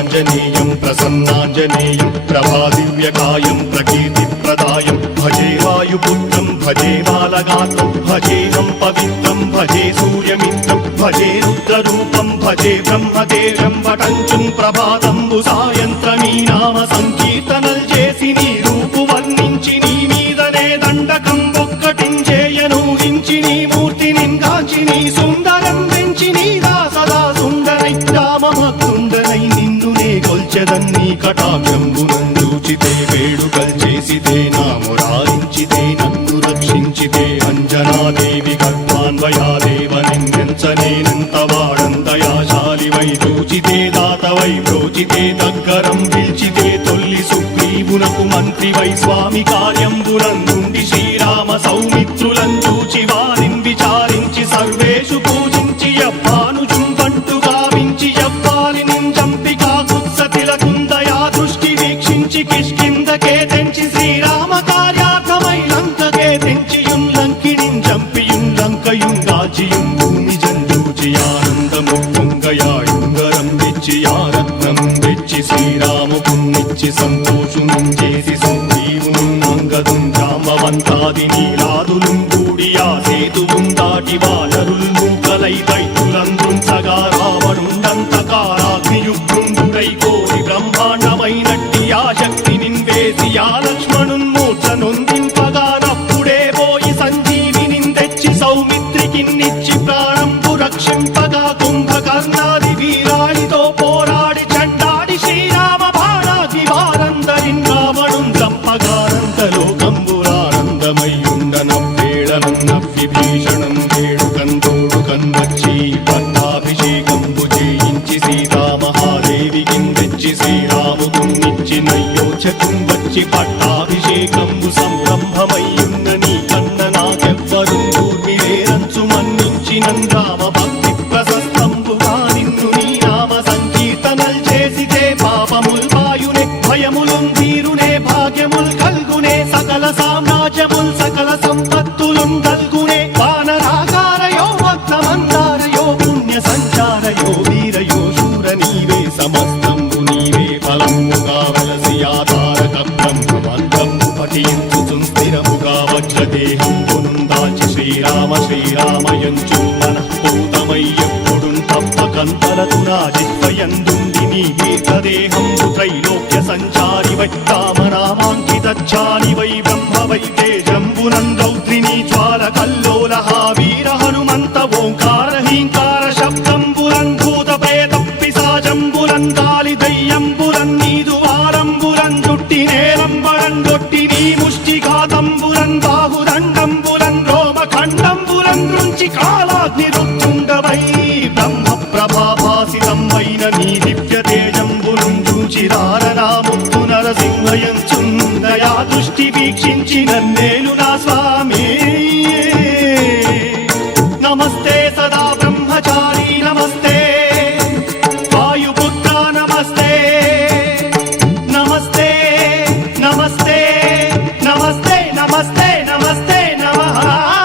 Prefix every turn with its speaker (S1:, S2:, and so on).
S1: ఆంజనేయం ప్రసన్నాంజనేయం ప్రభాదివ్యకాయం ప్రకీర్తిప్రదాయం. భజే వాయుపుత్రం భజే బాలగాత్రం భజేహం పవిత్రం భజే సూర్యమిత్రం భజే రుద్రరూపం భజే బ్రహ్మదేవం వటంచుం ప్రభాతంబు సాయంత్రమీ నామ సంకీర్తనల్ నిన్నునే కటాక్షంబునందూచితే వేడుకల్ చేసితే నా మురారించితే నన్ను రక్షించితే అంజనాదేవి గర్భాన్వయాదేవ నిన్నెంచనేనంత వాడంతయాశాలివై దూచితే దాతవై ప్రోచితే దగ్గరం పిలిచితే తొల్లి సుగ్రీవునకు మంత్రివై స్వామి కార్యంబునందుండి శ్రీరామ సౌమిత్రులం వీక్షించి కిష్కిందకే తెంచి శ్రీరామ కార్యార్థమై లంకకే తెంచియుం లంకిణిం చంపియుం లంకయుం గాచియుం భూమి జంజూచి ఆనందము పొంగయాయుంగరం తెచ్చి ఆరత్నం తెచ్చి శ్రీరాముకున్నిచ్చి సంతోషునం చేసి సంజీవును అంగదుం నీలాదులు కూడి ఆ సేతువుం దాటి సగా தேசியால దేహం కొనుందాచి శ్రీరామ శ్రీరామయంచు మనఃపూతమై ఎప్పుడు తప్పకంతరతునా జిత్వయందుండి నీ దీర్ఘదేహం త్రైలోక్య సంచారి వై రామనామాంకితాని వై బ్రహ్మ వై తేజంబునం జ్వాల కల్లోల వీర హనుమంత ఓంకార హీంకార ఘాతంబురం బాహుదండంబురం రోమ ఖండంబురం దృంచి కాలాగ్ని రుత్తుండవై బ్రహ్మ ప్రభాభాసితం వైన నీ దివ్య తేజంబురం చూచి నరసింహయం చుందయా దృష్టి వీక్షించి నన్నేలు నా స్వామి? నమస్తే నమస్తే నమ.